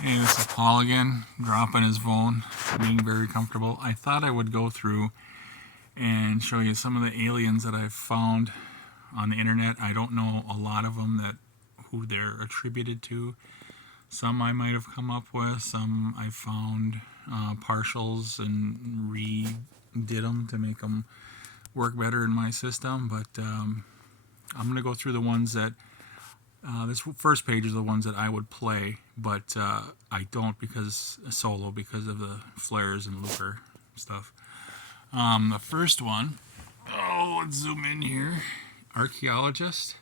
Hey, this is Paul again, dropping his phone, being very comfortable. I thought I would go through and show you some of the aliens that I've found on the internet. I don't know a lot of them who they're attributed to. Some I might have come up with, some I found partials and redid them to make them work better in my system. But I'm going to go through the ones that this first page is the ones that I would play, but I don't because of the flares and looper stuff. The first one, let's zoom in here. Archaeologist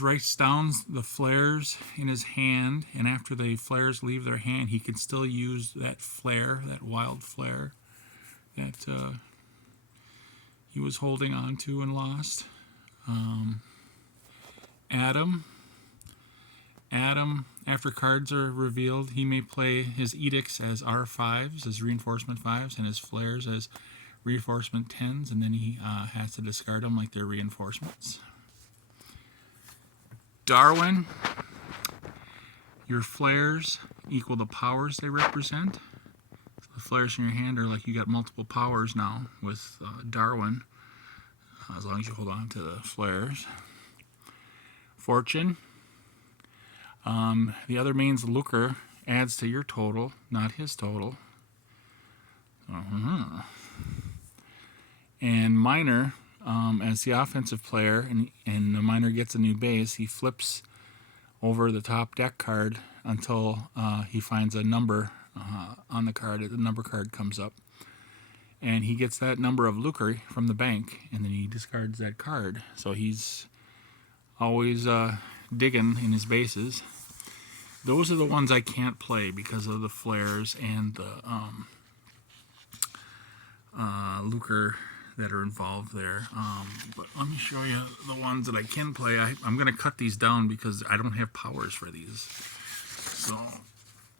writes down the flares in his hand, and after the flares leave their hand, he can still use that flare, that wild flare that he was holding on to and lost. Adam, after cards are revealed, he may play his edicts as R5s, as reinforcement 5s, and his flares as reinforcement 10s, and then he has to discard them like they're reinforcements. Darwin, your flares equal the powers they represent. So the flares in your hand are like you got multiple powers now with Darwin, as long as you hold on to the flares. Fortune, the other means looker adds to your total, not his total. And Miner, as the offensive player, and the Miner gets a new base, he flips over the top deck card until he finds a number on the card. The number card comes up, and he gets that number of lucre from the bank, and then he discards that card. So he's always digging in his bases. Those are the ones I can't play because of the flares and the lucre that are involved there. But let me show you the ones that I can play. I'm going to cut these down because I don't have powers for these. So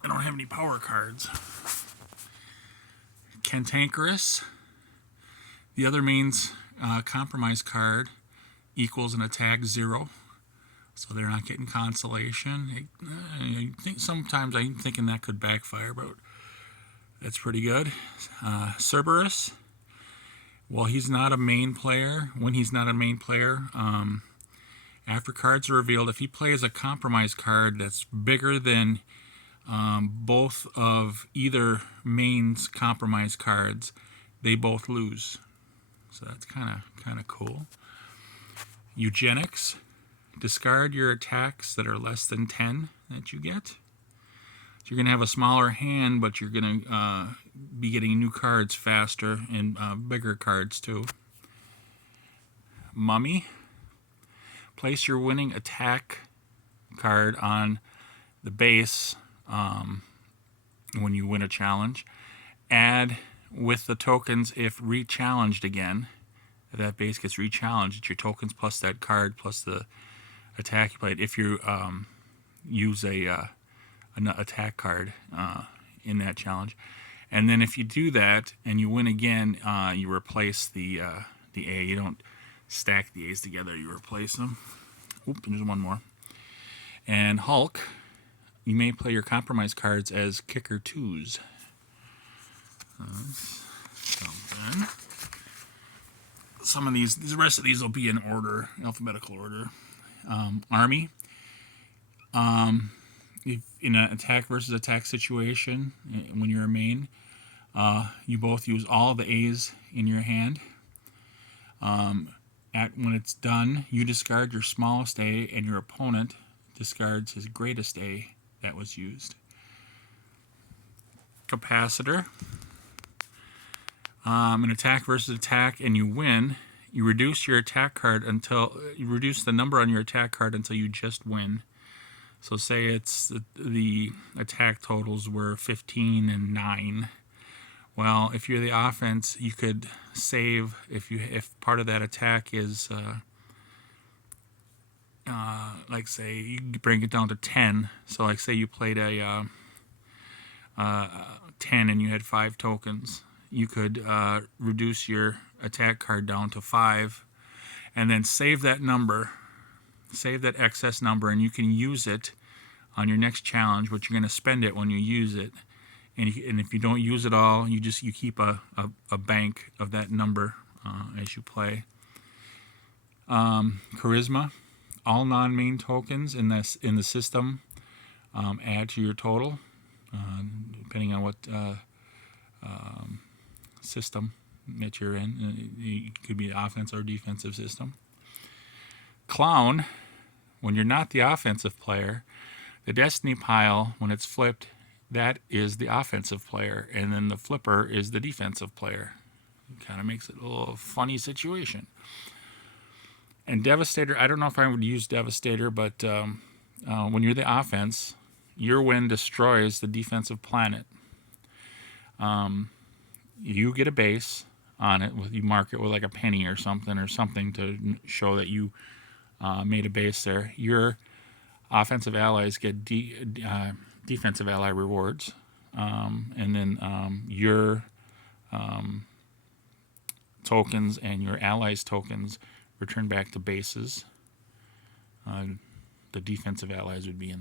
I don't have any power cards. Cantankerous. The other means compromise card equals an attack 0. So they're not getting consolation. I think sometimes I'm thinking that could backfire, but that's pretty good. Cerberus. Well, he's not a main player. When he's not a main player, after cards are revealed, if he plays a compromise card that's bigger than both of either main's compromise cards, they both lose. So that's kind of cool. Eugenics. Discard your attacks that are less than 10 that you get. So you're going to have a smaller hand, but you're going to be getting new cards faster and bigger cards too. Mummy. Place your winning attack card on the base when you win a challenge. Add with the tokens if re-challenged again. If that base gets re-challenged, it's your tokens plus that card plus the attack you played. If you use an attack card in that challenge, and then if you do that and you win again, you replace the A. You don't stack the A's together; you replace them. Oop, there's one more. And Hulk, you may play your compromise cards as kicker 2s. So then, some of these, the rest of these will be in order, alphabetical order. Army. If in an attack versus attack situation, when you're a main, you both use all the A's in your hand. When it's done, you discard your smallest A, and your opponent discards his greatest A that was used. Capacitor. An attack versus attack, and you win. You reduce your attack card until you reduce the number on your attack card until you just win. So say it's the attack totals were 15 and 9. Well, if you're the offense, you could save if part of that attack is like say you bring it down to 10. So like say you played a 10 and you had 5 tokens. You could reduce your attack card down to 5 and then save that number, save that excess number, and you can use it on your next challenge, but you're going to spend it when you use it. And if you don't use it all, you keep a bank of that number as you play. Charisma. All non-main tokens in the system add to your total, depending on what system that you're in. It could be an offensive or defensive system. Clown. When you're not the offensive player, the destiny pile, when it's flipped, that is the offensive player, and then the flipper is the defensive player. It kind of makes it a little funny situation. And Devastator, I don't know if I would use Devastator, but when you're the offense, your win destroys the defensive planet. You get a base on it. You mark it with like a penny or something to show that you made a base there. Your offensive allies get defensive ally rewards, and then your tokens and your allies' tokens return back to bases. The defensive allies would be in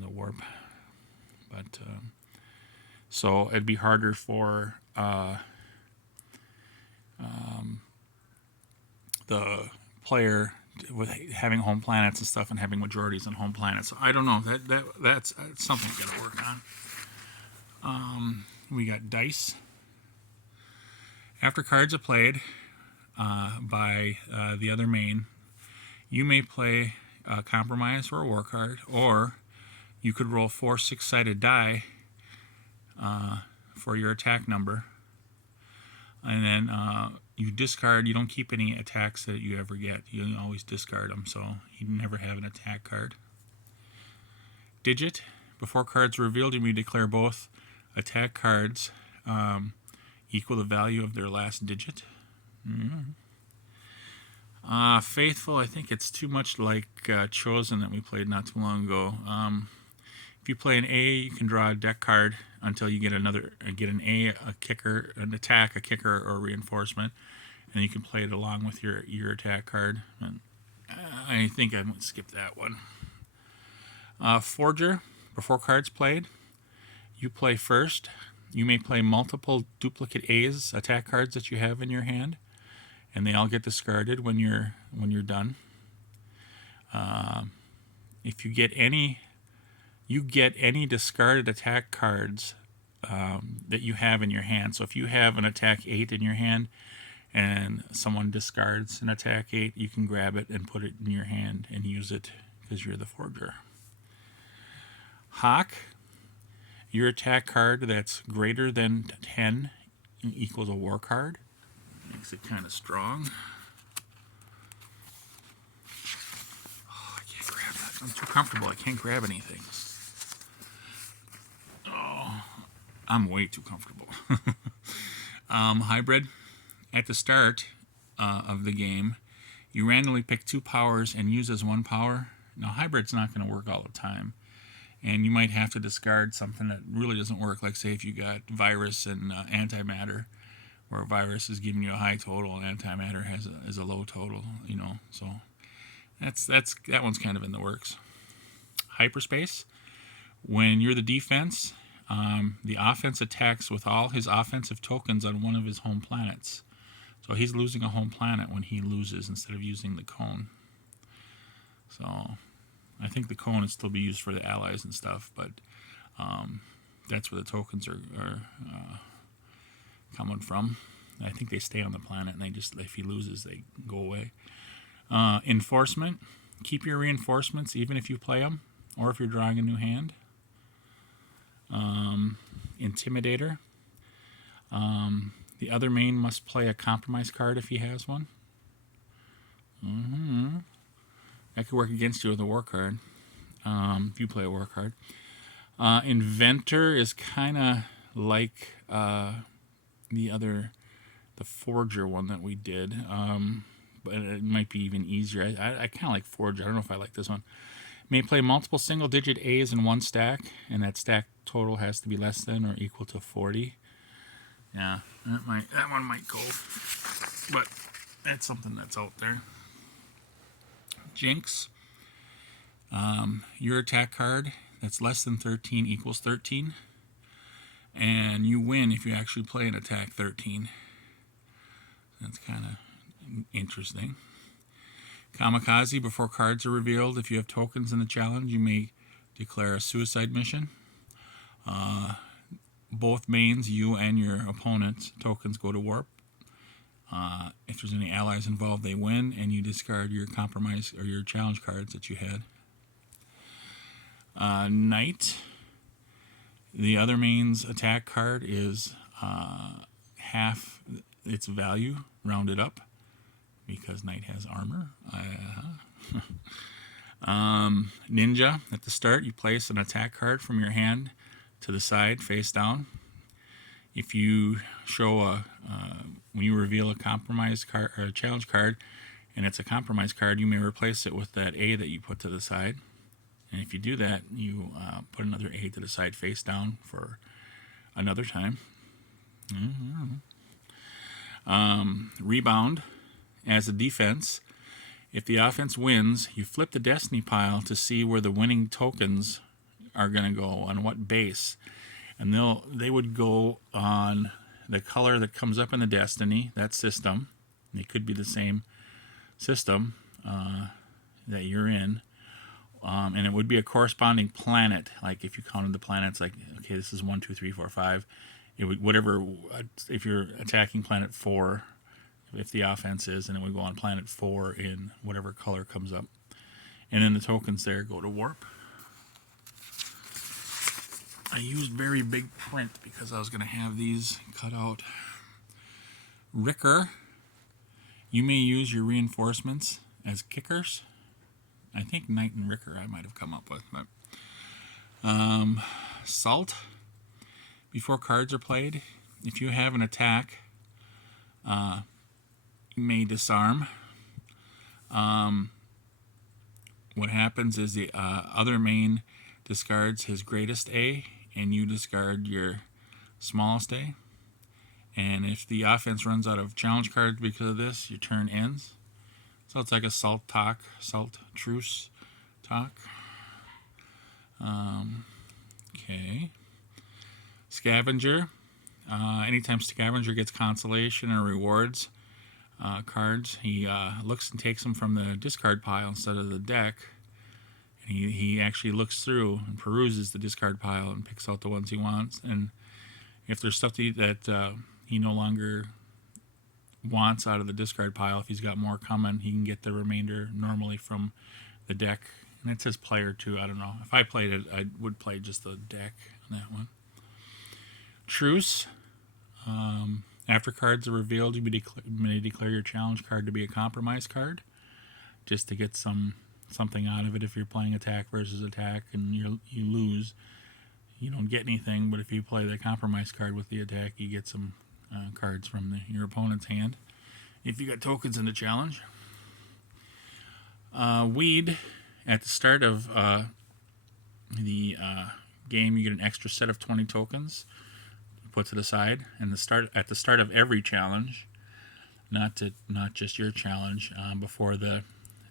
the warp, but so it'd be harder for the player with having home planets and stuff and having majorities on home planets. So I don't know. That's something you got to work on. We got dice. After cards are played by the other main, you may play a compromise or a war card, or you could roll 4 6-sided die for your attack number, and then you discard. You don't keep any attacks that you ever get. You always discard them, so you never have an attack card. Digit. Before cards are revealed, you may declare both attack cards equal the value of their last digit. Faithful, I think it's too much like Chosen that we played not too long ago. If you play an A, you can draw a deck card until you get an A, a kicker, an attack, a kicker, or a reinforcement, and you can play it along with your attack card. And I think I might skip that one. Forger. Before cards played, you play first. You may play multiple duplicate A's, attack cards that you have in your hand, and they all get discarded when you're done. If you get any discarded attack cards that you have in your hand. So if you have an attack 8 in your hand and someone discards an attack 8, you can grab it and put it in your hand and use it because you're the forger. Hawk. Your attack card that's greater than 10 equals a war card. Makes it kind of strong. Oh, I can't grab that. I'm too comfortable. I can't grab anything. Oh, I'm way too comfortable. Hybrid. At the start of the game, you randomly pick 2 powers and use as 1 power. Now, hybrid's not going to work all the time. And you might have to discard something that really doesn't work, like say if you got virus and antimatter, where virus is giving you a high total and antimatter has a low total, So that one's kind of in the works. Hyperspace. When you're the defense, the offense attacks with all his offensive tokens on one of his home planets. So he's losing a home planet when he loses instead of using the cone. So I think the cone would still be used for the allies and stuff, but that's where the tokens are coming from. I think they stay on the planet, and if he loses, they go away. Enforcement. Keep your reinforcements even if you play them, or if you're drawing a new hand. Intimidator. The other main must play a compromise card if he has one. That could work against you with a war card, if you play a war card. Inventor is kind of like the Forger one that we did, but it might be even easier. I kind of like Forger. I don't know if I like this one. May play multiple single-digit A's in one stack, and that stack total has to be less than or equal to 40. Yeah, that one might go, but that's something that's out there. Jinx. Your attack card that's less than 13 equals 13. And you win if you actually play an attack 13. That's kind of interesting. Kamikaze, before cards are revealed, if you have tokens in the challenge, you may declare a suicide mission. Both mains, you and your opponent's tokens go to warp. If there's any allies involved, they win, and you discard your compromise or your challenge cards that you had. Knight. The other main's attack card is half its value, rounded up, because Knight has armor. Ninja, at the start, you place an attack card from your hand to the side, face down. If you show when you reveal a compromise card or a challenge card, and it's a compromise card, you may replace it with that A that you put to the side. And if you do that, you put another A to the side, face down, for another time. Rebound. As a defense, if the offense wins, you flip the destiny pile to see where the winning tokens are going to go, on what base. And they would go on the color that comes up in the destiny, that system. They could be the same system that you're in. And it would be a corresponding planet. Like if you counted the planets, like, okay, this is 1, 2, 3, 4, 5. It would, whatever, if you're attacking planet 4, if the offense is, and it would go on planet 4 in whatever color comes up. And then the tokens there go to warp. I used very big print because I was going to have these cut out. Ricker. You may use your reinforcements as kickers. I think Knight and Ricker I might have come up with. But Salt. Before cards are played, if you have an attack, you may disarm. What happens is the other main discards his greatest A, and you discard your smallest A. And if the offense runs out of challenge cards because of this, your turn ends. So it's like a salt truce talk. Okay. Scavenger. Anytime Scavenger gets consolation or rewards cards, he looks and takes them from the discard pile instead of the deck. And he actually looks through and peruses the discard pile and picks out the ones he wants. And if there's stuff that he no longer wants out of the discard pile, if he's got more coming, he can get the remainder normally from the deck. And it says player too. I don't know. If I played it, I would play just the deck on that one. Truce. After cards are revealed, you may declare your challenge card to be a compromise card, just to get something out of it. If you're playing attack versus attack and you lose, you don't get anything. But if you play the compromise card with the attack, you get some cards from your opponent's hand. If you got tokens in the challenge. Weed. At the start of the game, you get an extra set of 20 tokens put to the side, and at the start of every challenge, not just your challenge, before the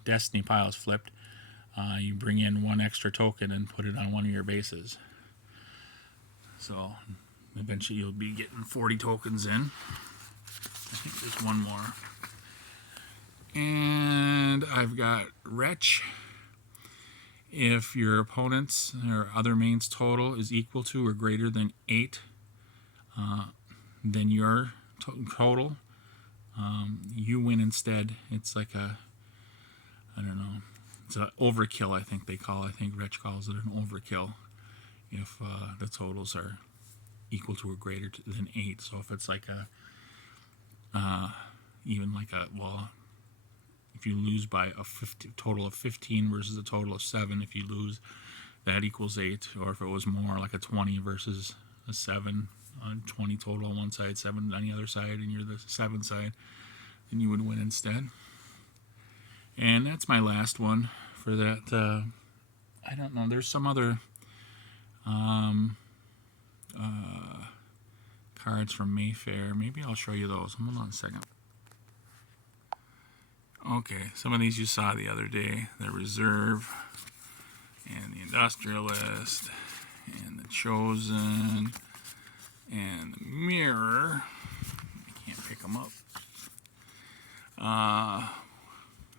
destiny pile is flipped, you bring in one extra token and put it on one of your bases. So eventually you'll be getting 40 tokens in. I think there's one more. And I've got Wretch. If your opponent's or other main's total is equal to or greater than 8, then your total, you win instead. It's like I don't know, it's an overkill, I think they call it. I think Rich calls it an overkill if the totals are equal to or greater than 8. So if it's like if you lose by a total of 15 versus a total of 7, if you lose, that equals 8. Or if it was more, like a 20 versus a 7, 20 total on one side, 7 on the other side, and you're the 7 side, then you would win instead. And that's my last one for that. I don't know, there's some other cards from Mayfair. Maybe I'll show you those. Hold on a second. Okay, some of these you saw the other day. The Reserve. Industrialist, and the Chosen, and the Mirror. I can't pick them up.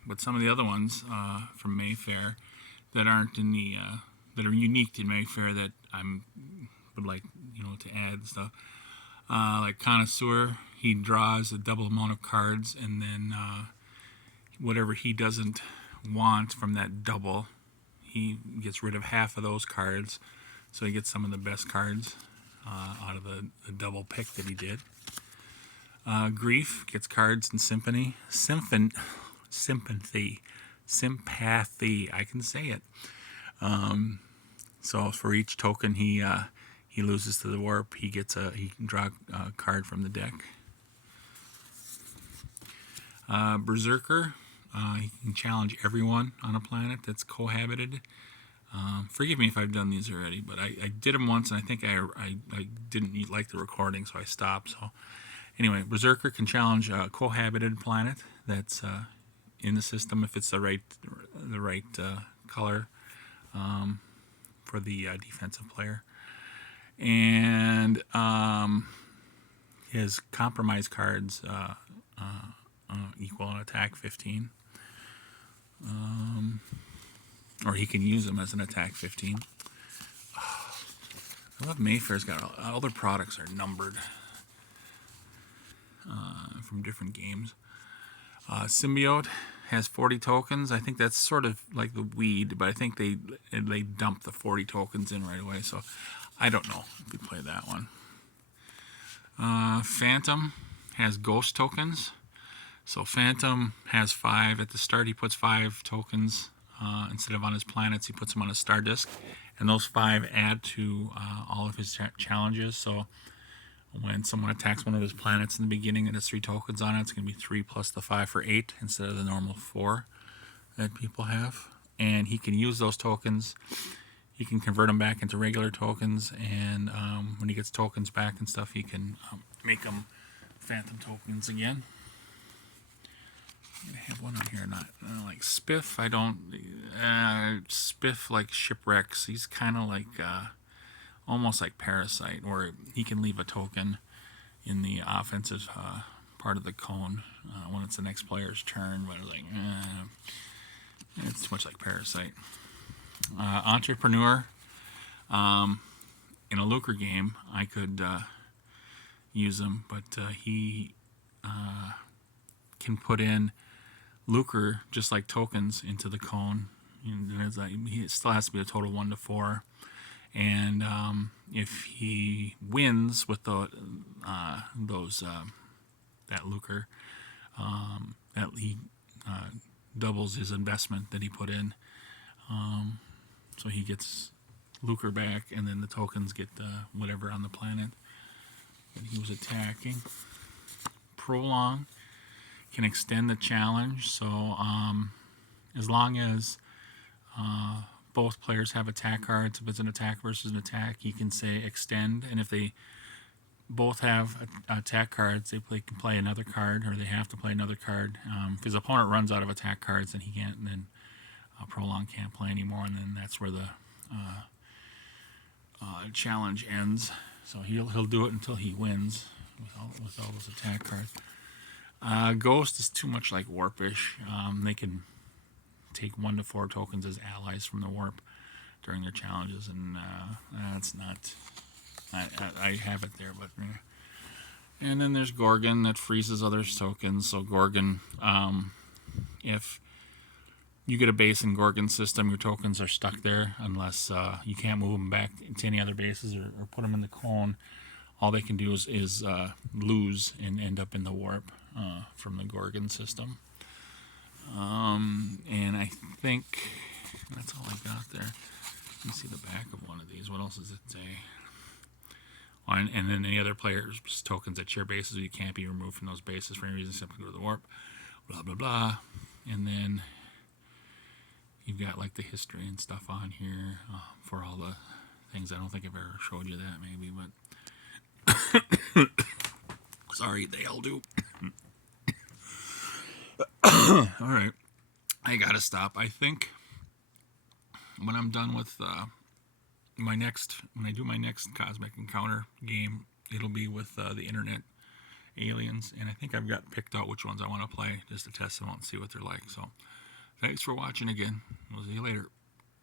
But some of the other ones from Mayfair that aren't in the that are unique to Mayfair that would like to add stuff. Like Connoisseur, he draws a double amount of cards, and then whatever he doesn't want from that double, he gets rid of half of those cards, so he gets some of the best cards out of the double pick that he did. Grief gets cards in Sympathy. I can say it. So for each token he loses to the warp, he can draw a card from the deck. Berserker, he can challenge everyone on a planet that's cohabited. Forgive me if I've done these already, but I did them once, and I think I didn't like the recording, so I stopped. So anyway, Berserker can challenge a cohabited planet that's in the system if it's the right color for the defensive player. And his compromise cards equal an attack 15. Or he can use them as an attack 15. I love Mayfair's got all their products are numbered from different games. Symbiote has 40 tokens. I think that's sort of like the weed, but I think they dump the 40 tokens in right away, so I don't know if we play that one. Phantom has ghost tokens. So Phantom has 5. At the start, he puts 5 tokens. Instead of on his planets, he puts them on a star disk. And those 5 add to all of his challenges. So when someone attacks one of his planets in the beginning and has 3 tokens on it, it's going to be 3 plus the 5 for 8 instead of the normal 4 that people have. And he can use those tokens. He can convert them back into regular tokens. And when he gets tokens back and stuff, he can make them Phantom tokens again. I have one on here, not like Spiff. I don't Spiff like Shipwrecks. He's kind of like almost like Parasite, where he can leave a token in the offensive part of the cone when it's the next player's turn. But it's like it's too much like Parasite. Entrepreneur. In a lucre game, I could use him, but he can put in lucre just like tokens into the cone. He still has to be a total 1 to 4, and if he wins with that lucre, that he doubles his investment that he put in. So he gets lucre back, and then the tokens get whatever on the planet that he was attacking. Prolong can extend the challenge, so as long as both players have attack cards, if it's an attack versus an attack, he can say extend, and if they both have attack cards, they can play another card, or they have to play another card. If his opponent runs out of attack cards, then he can't. Then Prolong can't play anymore, and then that's where the challenge ends. So he'll do it until he wins with all those attack cards. Ghost is too much like Warpish. They can take 1 to 4 tokens as allies from the warp during their challenges, and that's not. I have it there, but. And then there's Gorgon that freezes other tokens. So Gorgon, if you get a base in Gorgon's system, your tokens are stuck there unless you can't move them back to any other bases or put them in the cone. All they can do is lose and end up in the warp from the Gorgon system. And I think that's all I got there. Let me see the back of one of these. What else does it say? And then any other players' tokens that share bases, you can't be removed from those bases for any reason except to go to the warp. Blah, blah, blah. And then you've got like the history and stuff on here for all the things. I don't think I've ever showed you that, maybe, but sorry, they all do. All right, I gotta stop. I think when I'm done with when I do my next Cosmic Encounter game, it'll be with the internet aliens, and I think I've got picked out which ones I want to play just to test them out and see what they're like. So thanks for watching again. We'll see you later.